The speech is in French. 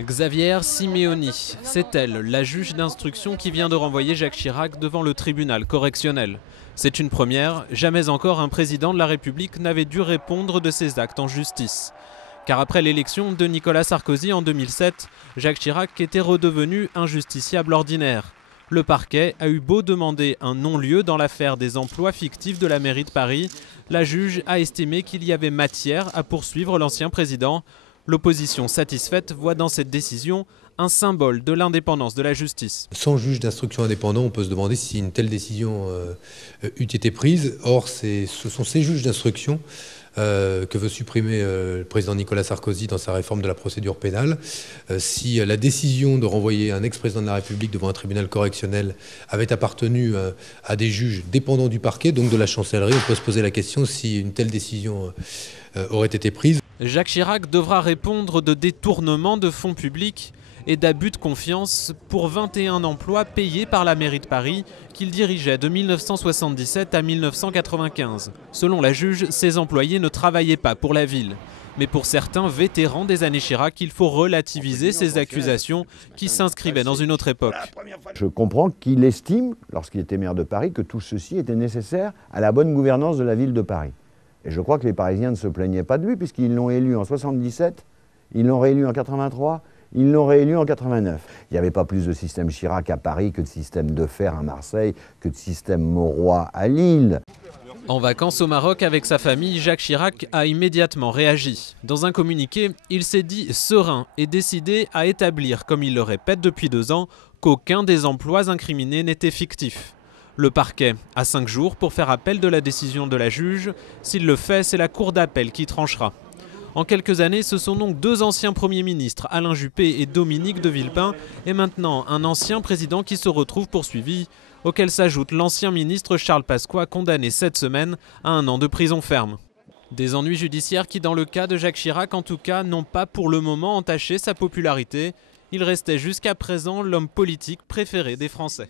Xavière Simeoni, c'est elle, la juge d'instruction qui vient de renvoyer Jacques Chirac devant le tribunal correctionnel. C'est une première, jamais encore un président de la République n'avait dû répondre de ses actes en justice. Car après l'élection de Nicolas Sarkozy en 2007, Jacques Chirac était redevenu un justiciable ordinaire. Le parquet a eu beau demander un non-lieu dans l'affaire des emplois fictifs de la mairie de Paris, la juge a estimé qu'il y avait matière à poursuivre l'ancien président. L'opposition satisfaite voit dans cette décision un symbole de l'indépendance de la justice. Sans juge d'instruction indépendant, on peut se demander si une telle décision eût été prise. Or, ce sont ces juges d'instruction que veut supprimer le président Nicolas Sarkozy dans sa réforme de la procédure pénale. Si la décision de renvoyer un ex-président de la République devant un tribunal correctionnel avait appartenu à des juges dépendants du parquet, donc de la chancellerie, on peut se poser la question si une telle décision aurait été prise. Jacques Chirac devra répondre de détournement de fonds publics et d'abus de confiance pour 21 emplois payés par la mairie de Paris qu'il dirigeait de 1977 à 1995. Selon la juge, ces employés ne travaillaient pas pour la ville. Mais pour certains vétérans des années Chirac, il faut relativiser ces accusations qui s'inscrivaient dans une autre époque. Je comprends qu'il estime, lorsqu'il était maire de Paris, que tout ceci était nécessaire à la bonne gouvernance de la ville de Paris. Et je crois que les Parisiens ne se plaignaient pas de lui, puisqu'ils l'ont élu en 77, ils l'ont réélu en 83, ils l'ont réélu en 89. Il n'y avait pas plus de système Chirac à Paris que de système Defer à Marseille, que de système Mauroy à Lille. En vacances au Maroc avec sa famille, Jacques Chirac a immédiatement réagi. Dans un communiqué, il s'est dit serein et décidé à établir, comme il le répète depuis 2 ans, qu'aucun des emplois incriminés n'était fictif. Le parquet a 5 jours pour faire appel de la décision de la juge. S'il le fait, c'est la cour d'appel qui tranchera. En quelques années, ce sont donc 2 anciens premiers ministres, Alain Juppé et Dominique de Villepin, et maintenant un ancien président qui se retrouve poursuivi, auquel s'ajoute l'ancien ministre Charles Pasqua, condamné cette semaine à 1 an de prison ferme. Des ennuis judiciaires qui, dans le cas de Jacques Chirac en tout cas, n'ont pas pour le moment entaché sa popularité. Il restait jusqu'à présent l'homme politique préféré des Français.